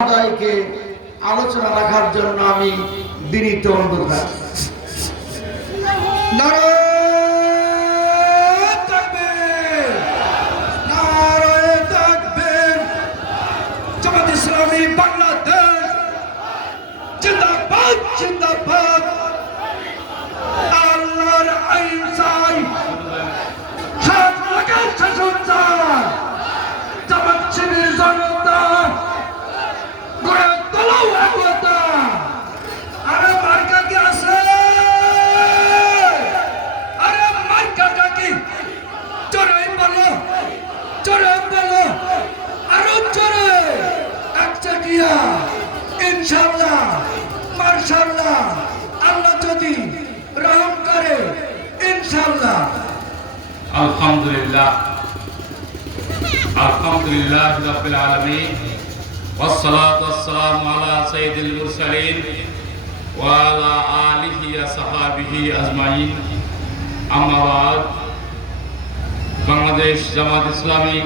মহোদয়কে আলোচনা রাখার জন্য আমি বিনীত অনুরোধ রাখি। নারায়ে তাকবীর, নারায়ে তাকবীর। জামাত ইসলামী বাংলাদেশ জিন্দাবাদ, জিন্দাবাদ। আল্লাহর আইন চাই, হাত লাগান শাসন চাই। জামাত শিবির জনতা গড়ে তোলো একতা। আরে মার্কা কি আছে? আরে মার্কাটা কি? জোরে বলো, জোরে বলো, আরো জোরে। একচাটিয়া ইনশাআল্লাহ, মাশাআল্লাহ। আল্লাহ যদি রহম করে ইনশাআল্লাহ। আলহামদুলিল্লাহ, আলহামদুলিল্লাহ রাব্বিল আলামিন, ওয়াসসালাতু ওয়াসসালামু আলা সাইয়্যিদিল মুরসালিন ওয়া আলা আলিহি ওয়া সাহবিহি আজমাইন। আম্মা বাদ। বাংলাদেশ জামাত ইসলামী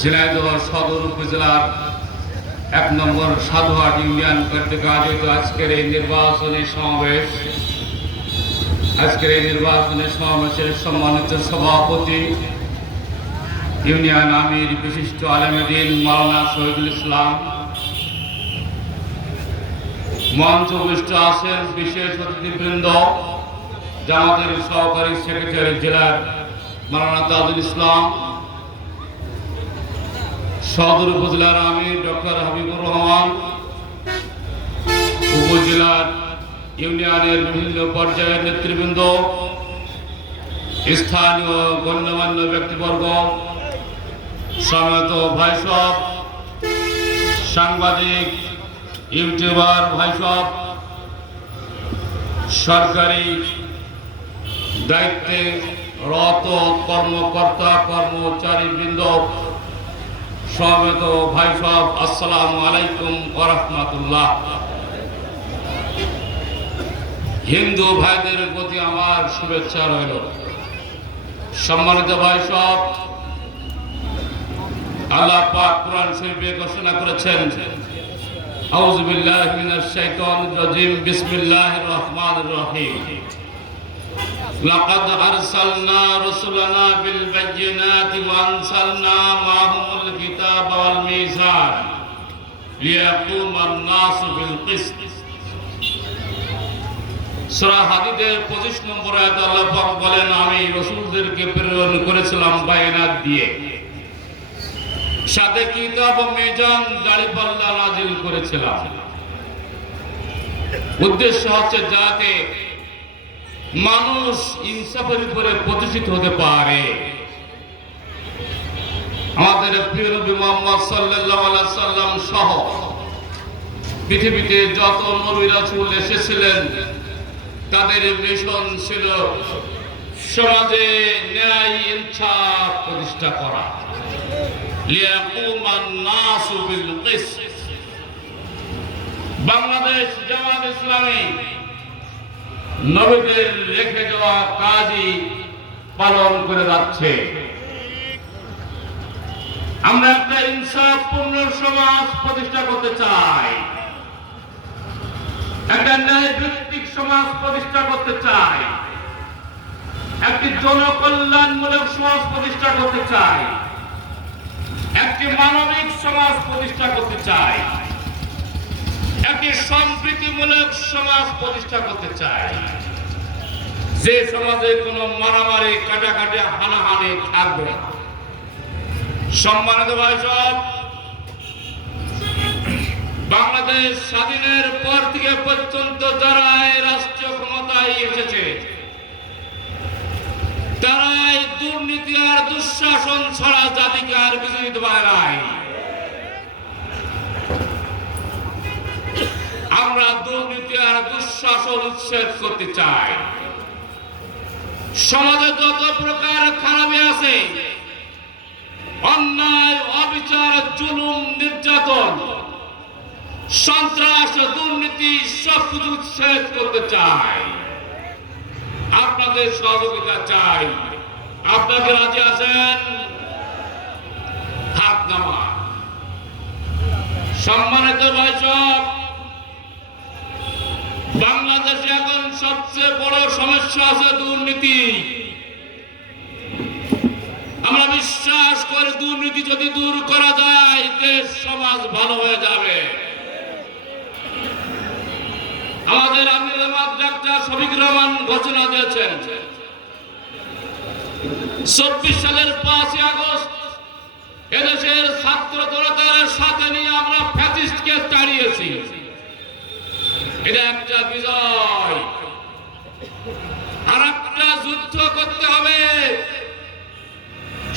ঝিনাইদহ সদর উপজেলার ১ নম্বর সাধুহাট ইউনিয়ন কর্তৃক আয়োজিত আজকের এই নির্বাচনী সমাবেশ, আজকের এই নির্বাচনী সমাবেশের সম্মানিত সভাপতি ইউনিয়ন আমির বিশিষ্ট আলেমদ্দিন মাওলানা শহীদুল ইসলাম, মঞ্চ উপস্থিত আছেন বিশেষ অতিথিবৃন্দ, জামাতের সহকারী সেক্রেটারি জেলার মাওলানা তাজুল ইসলাম, সদর উপজেলার আমির ডক্টর হাবিবুর রহমান, উপজেলার ইউনিয়নের বিভিন্ন পর্যায়ের নেতৃবৃন্দ, স্থানীয় গণ্যমান্য ব্যক্তিবর্গ, সম্মানিত ভাইসব, সাংবাদিক, ইউটিউবার ভাইসব, সরকারি দায়িত্বে রত কর্মকর্তা কর্মচারীবৃন্দ, সম্মানিত ভাইসব, আসসালামু আলাইকুম ওয়া রাহমাতুল্লাহ। হিন্দু ভাইদের প্রতি আমার শুভেচ্ছা রইল। সম্মানিত ভাইসব, আল্লাহ পাক কোরআন শরীফে ঘোষণা করেছেন, আউযু বিল্লাহি মিনাশ শাইতানির রাজীম, বিসমিল্লাহির রহমানির রহিম। লাকাদ আরসালনা রাসূলানা বিল বায়িনাতি ওয়া আনসালনা মা'হুমুল কিতাবা ওয়াল মিজান লিয়াকুমান নাসু বিল কিসত। সূরা হাদীদের 25 নম্বর আয়াতে আল্লাহ পাক বলেন, আমি রাসূলদেরকে প্রেরণ করেছিলাম বায়নাত দিয়ে, সাথে কিতাব ও মিজান দাঁড়িপাল্লা নাজিল করেছিলাম। উদ্দেশ্য হচ্ছে যাতে মানুষ ইনসাফের উপরে প্রতিষ্ঠিত হতে পারে। আমাদের প্রিয় নবী মুহাম্মদ সাল্লাল্লাহু আলাইহি সাল্লাম সহ পৃথিবীতে যত নবী রাসূল এসেছিলেন, তাদের মিশন ছিল সমাজে ন্যায় ইনসাফ প্রতিষ্ঠা করা, লিয়াকুমান নাসু বিল কিসত। বাংলাদেশ জামাত ইসলামী নবীদের রেখে যাওয়া কাজই পালন করে যাচ্ছে। আমরা একটা ইনসাফপূর্ণ সমাজ প্রতিষ্ঠা করতে চাই, একটা ন্যায় ভিত্তিক সমাজ প্রতিষ্ঠা করতে চাই, একটি জনকল্যাণমূলক সমাজ প্রতিষ্ঠা করতে চাই, একটি মানবিক সমাজ প্রতিষ্ঠা করতে চাই, একটি সম্প্রীতিমূলক সমাজ প্রতিষ্ঠা করতে চাই, যে সমাজে কোনো মারামারি কাটাকাটি হানাহানি থাকবে না। সম্মানিত ভাইসব, বাংলাদেশ স্বাধীনের পর থেকে পর্যন্ত যারা এই রাষ্ট্রীয় ক্ষমতায় এসেছে, তারাই দুর্নীতি আর দুঃশাসন ছাড়া জাতিকে আর কিছু দিতে পারে নাই। আমরা দুর্নীতি আর দুঃশাসন উচ্ছেদ করতে চাই। সমাজে যত প্রকার খারাপি আছে, অন্যায়, অবিচার, জুলুম, নির্যাতন, সন্ত্রাস, দুর্নীতি সবকিছু উচ্ছেদ করতে চাই। আপনাদের সহযোগিতা চাই। আপনাকে রাজি আছেন? হাত নামা। সম্মানিত ভাইসব, বাংলাদেশে এখন সবচেয়ে বড় সমস্যা আছে দুর্নীতি। আমরা বিশ্বাস করি দুর্নীতি যদি দূর করা যায় দেশ সমাজ ভালো হয়ে যাবে। আমাদের আমির জামাত ডাক্তার শফিকুর রহমান ঘোষণা দিয়েছেন 24 সালের 5 আগস্ট এদেশের ছাত্র জনতার সাথে নিয়ে আমরা ফ্যাসিস্টকে তাড়িয়েছি। এটা একটা বিজয়। আর একটা যুদ্ধ করতে হবে,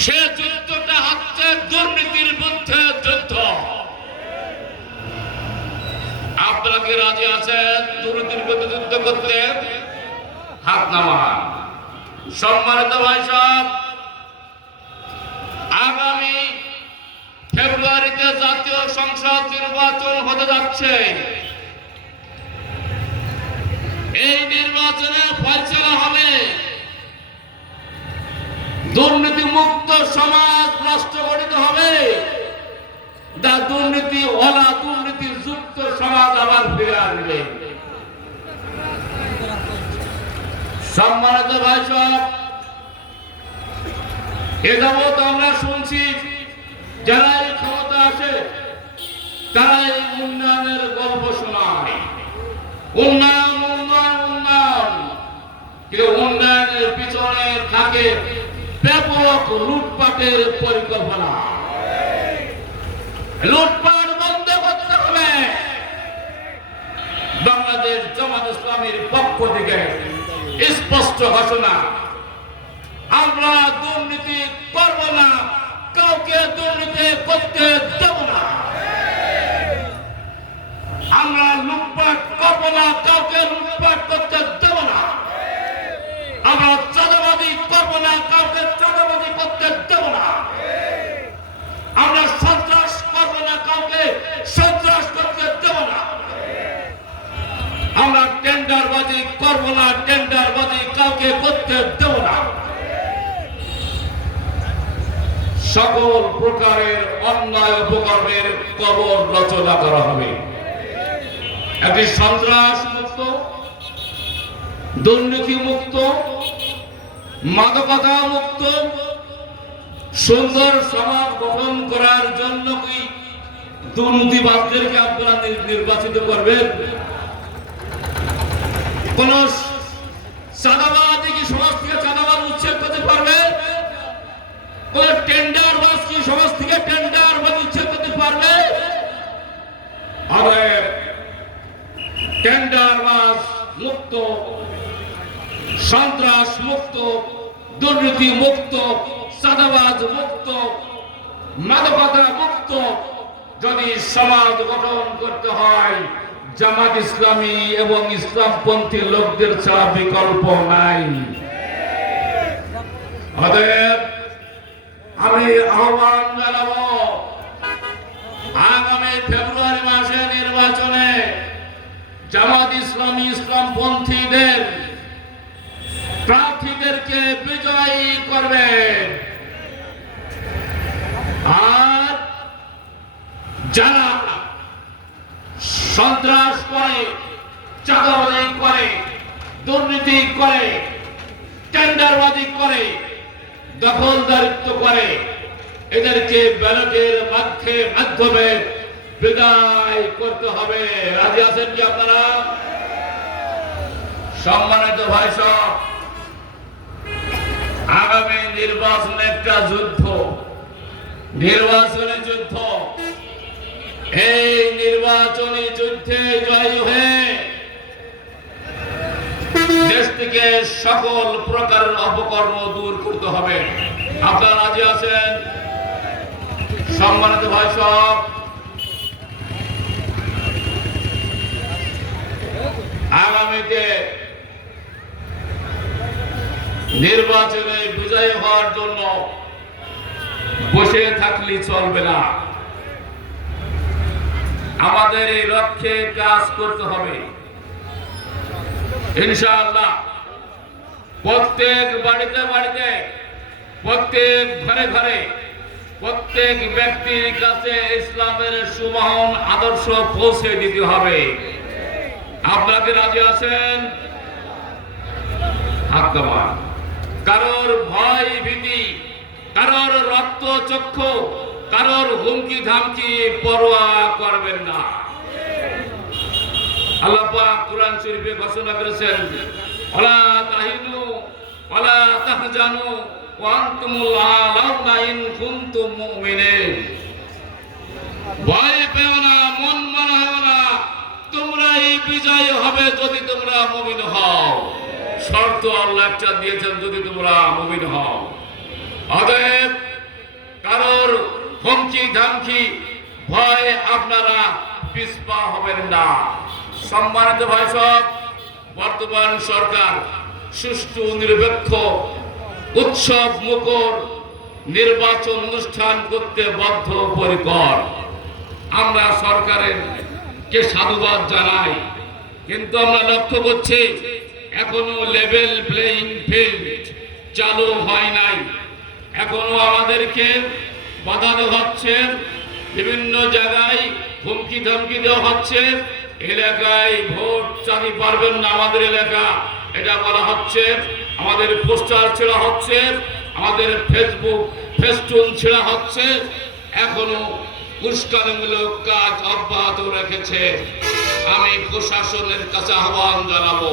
সে যুদ্ধটা হচ্ছে দুর্নীতির বিরুদ্ধে যুদ্ধ। আপনারা কি রাজি আছেন দুর্নীতির বিরুদ্ধে যুদ্ধ করতে? হাত নামান। সম্মানিত ভাইসব, আগামী ফেব্রুয়ারিতে জাতীয় সংসদ নির্বাচন হতে যাচ্ছে। এই নির্বাচনে ফয়সালা হবে দুর্নীতি মুক্ত সমাজ রাষ্ট্র গঠিত হবে, দুর্নীতি ওলা দুর্নীতি যুক্ত সমাজ আবার ফিরে আসবে। সম্মানিত ভাইসব, এ যাবৎ আমরা শুনছি যারা এই ক্ষমতা আসে তারা এই উন্নয়নের গল্প শোনায়, উন্নয়ন উন্নয়ন উন্নয়ন, কিন্তু উন্নয়নের পিছনে থাকে ব্যাপক লুটপাটের পরিকল্পনা। লুটপাট বন্ধ করতে হবে। বাংলাদেশ জামাত ইসলামীর পক্ষ থেকে স্পষ্ট ঘোষণা, আমরা দুর্নীতি করব না, কাউকে দুর্নীতি করতে দেব না। আমরা লুটপাট করব না, কাউকে লুটপাট করতে দেব না। আমরা চাঁদাবাজি করব না, কাউকে চাঁদাবাজি করতে দেব না। আমরা সন্ত্রাস করব না, কাউকে সন্ত্রাস করতে দেব না। আমরা টেন্ডারবাজি করব না, টেন্ডারবাজি কাউকে করতে দেব না। সকল প্রকারের অন্যায় উপকর্মের কবর রচনা করা হবে। একটি সন্ত্রাস মুক্ত, দুর্নীতি মুক্ত, মাদকতা মুক্ত সুন্দর সমাজ গঠন করার জন্য কি দুর্নীতিবাদদেরকে আপনারা নির্বাচিত করবেন? কোন চাঁদাবাজ কি সমাজ থেকে চাঁদাবাজ উচ্ছেদ করতে পারবে? কোন টেন্ডারবাজ কি সমাজ থেকে টেন্ডারবাজ উচ্ছেদ করতে পারবে? অতএব টেন্ডারবাজ মুক্ত, সন্ত্রাস মুক্ত, দুর্নীতি মুক্ত, চাঁদাবাজ মুক্ত, মাদকতা মুক্ত যদি সমাজ গঠন করতে হয়, জামাত ইসলামী এবং ইসলামপন্থী লোকদের ছাড়া বিকল্প নাই। অতএব আমি আহ্বান জানাবো, আগামী ফেব্রুয়ারি মাসে নির্বাচনে জামাত ইসলামী ইসলামপন্থীদের প্রার্থীদেরকে বিজয়ী করবেন। আর যারা সন্ত্রাস করে, চাঁদাবাজি করে, দুর্নীতি করে, টেন্ডারবাজি করে, দখলদারিত্ব করে, এদেরকে ব্যালটের মাধ্যমে বিদায় করতে হবে। রাজি আছেন কি আপনারা? সম্মানিত ভাইসব, আগামী নির্বাচন একটা যুদ্ধ, নির্বাচনী যুদ্ধ। এই নির্বাচনী যুদ্ধে জয়ী হয়ে দেশ থেকে সকল প্রকারের অপকর্ম দূর করতে হবে। আপনারা রাজি আছেন? সম্মানিত ভাইসব, আগামীতে নির্বাচনে বিজয়ী হওয়ার জন্য বসে থাকলে চলবে না। আমাদের এই লক্ষ্যে কাজ করতে হবে। ইনশাআল্লাহ প্রত্যেক বাড়িতে বাড়িতে, প্রত্যেক ঘরে ঘরে প্রত্যেক ব্যক্তির কাছে ইসলামের সুমহান আদর্শ পৌঁছে দিতে হবে। আপনাকে রাজি আছেন? হাত নামান। কারোর ভয় ভীতি, কারোর রক্ত চক্ষু, কারোর হুমকি ধামকি পরোয়া করবেন না। আল্লাহ পাক কুরআন শরীফে ঘোষণা করেছেন, ওয়ালা তাহিনু ওয়ালা তাহজানু ওয়া আনতুমুল আ'লাউনা ইন কুনতুম মুমিনিন। ভয় পেও না, মন মারাও না, তোমরাই বিজয়ী হবে যদি তোমরা মুমিন হও। শর্ত আল্লাহ একটা দিয়েছেন, যদি তোমরা মুমিন হও। অতএব কারোর হুমকি ধামকি ভয় আপনারা পিছপা হবেন না। সম্মানিত ভাই সব, বর্তমান সরকার সুষ্ঠু নিরপেক্ষ উৎসব মুখর নির্বাচন অনুষ্ঠান করতে বদ্ধপরিকর। আমরা সরকারের কে সাধুবাদ জানাই, কিন্তু আমরা লক্ষ্য করছি এখনো লেভেল প্লেইং ফিল্ড চালু হয় নাই। এখনো আমাদেরকে বাধা দেওয়া হচ্ছে, বিভিন্ন জায়গায় হুমকি ধমকি দেওয়া হচ্ছে। এলাকায় ভোট চাঁদি পারবেন না আমাদের এলাকা, এটা বলা হচ্ছে। আমাদের পোস্টার ছেড়া হচ্ছে, আমাদের ফেসবুক ফেস্টুন ছেড়া হচ্ছে। এখনো উস্কানিমূলক কাজ অব্যাহত রেখেছে। আমি প্রশাসনের কাছে আহ্বান জানাবো,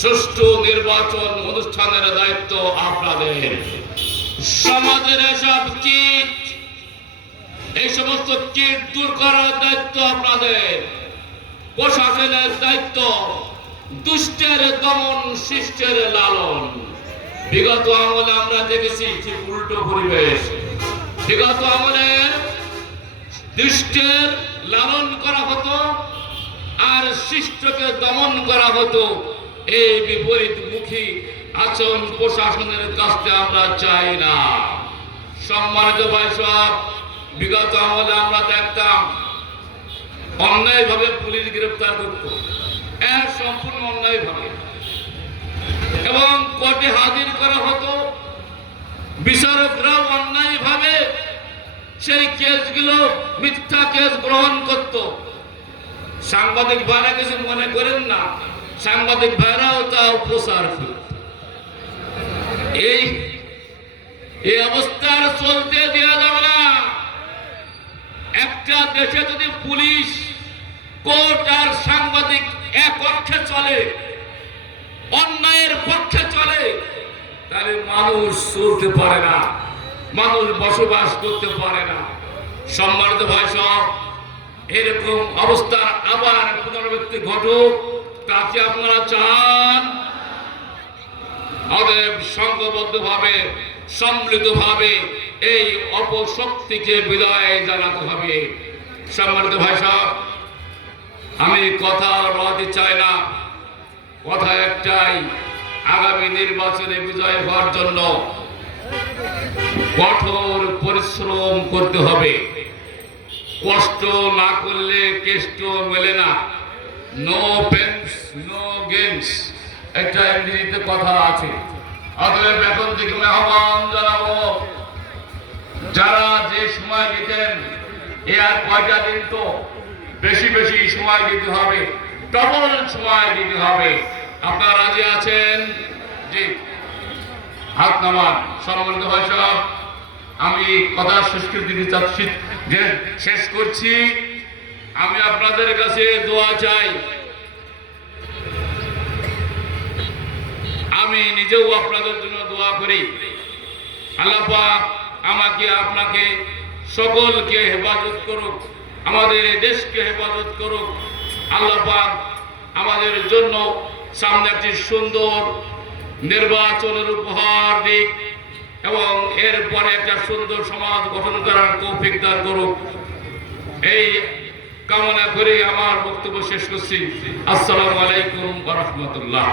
সুষ্ঠু নির্বাচন অনুষ্ঠানের দায়িত্ব আপনাদের। সমাজের এসব কীট, এই সমস্ত কীট দূর করার দায়িত্ব আপনাদের। প্রশাসনের দায়িত্ব দুষ্টের দমন, শিষ্টের লালন। বিগত আমলে আমরা দেখেছি ঠিক উল্টো পরিবেশ। বিগত আমলে দুষ্টের লালন করা হতো আর শিষ্টকে দমন করা হতো। এই বিপরীতমুখী আচরণ প্রশাসনের কাছে আমরা চাই না। সম্মানিত ভাই সব, বিগত আমলে আমরা দেখতাম অন্যায়ভাবে পুলিশ গ্রেফতার করত, সম্পূর্ণ অন্যায়ভাবে, এবং কোর্টে হাজির করা হতো। বিচারকরাও অন্যায়ভাবে সেই কেসগুলো মিথ্যা কেস গ্রহণ করত। সাংবাদিক ভাইরা কিছু মনে করেন না, সাংবাদিক ভাইরাও তাও প্রচার করত। এই অবস্থার চলতে দেওয়া যাবে না। একটা দেশে যদি পুলিশ, কোর্ট আর সাংবাদিক এক পক্ষে চলে, অন্যায়ের পক্ষে চলে, তাহলে মানুষ চলতে পারে না, মানুষ বসবাস করতে পারে না। সম্মানিত ভাই সব, এরকম অবস্থার আবার পুনরাবৃত্তি ঘটুক, তাকে আপনারা চান? অতএব সংঘবদ্ধভাবে, সম্মিলিতভাবে এই অপশক্তিকে বিদায় জানাতে হবে। সম্মানিত ভাই সব, আমি কথা বলতে চাই না, কথা একটাই, আগামী নির্বাচনে বিজয় হওয়ার জন্য কঠোর পরিশ্রম করতে হবে। কষ্ট না করলে কেষ্ট মেলে না। নো পেন্স নো গেমস, একটা ইংরেজিতে কথা আছে। অতএব এখন থেকে আহ্বান জানাবো, যারা যে সময় দিতেন, এ আর কয়টা দিন, তো বেশি বেশি সময় দিতে হবে, ডবল সময় দিতে হবে। আপনারা রাজি আছেন? জি, হাত নামান। সম্মানিত ভাই সব, আমি কথা শেষ করে দিতে চাচ্ছি, যে শেষ করছি। আমি আপনাদের কাছে দোয়া চাই। আমি নিজেও আপনাদের জন্য দোয়া করি। আল্লাহ পাক আমাকে, আপনাকে, সকলকে হেফাজত করুক, আমাদের দেশকে হেফাজত করুক। আল্লাহ পাক আমাদের জন্য সামনে একটি সুন্দর নির্বাচনের উপহার দিক এবং এরপরে একটা সুন্দর সমাজ গঠন করার তৌফিক দান করুক। এই কামনা করে আমার বক্তব্য শেষ করছি। আসসালামু আলাইকুম ওয়া রাহমাতুল্লাহ।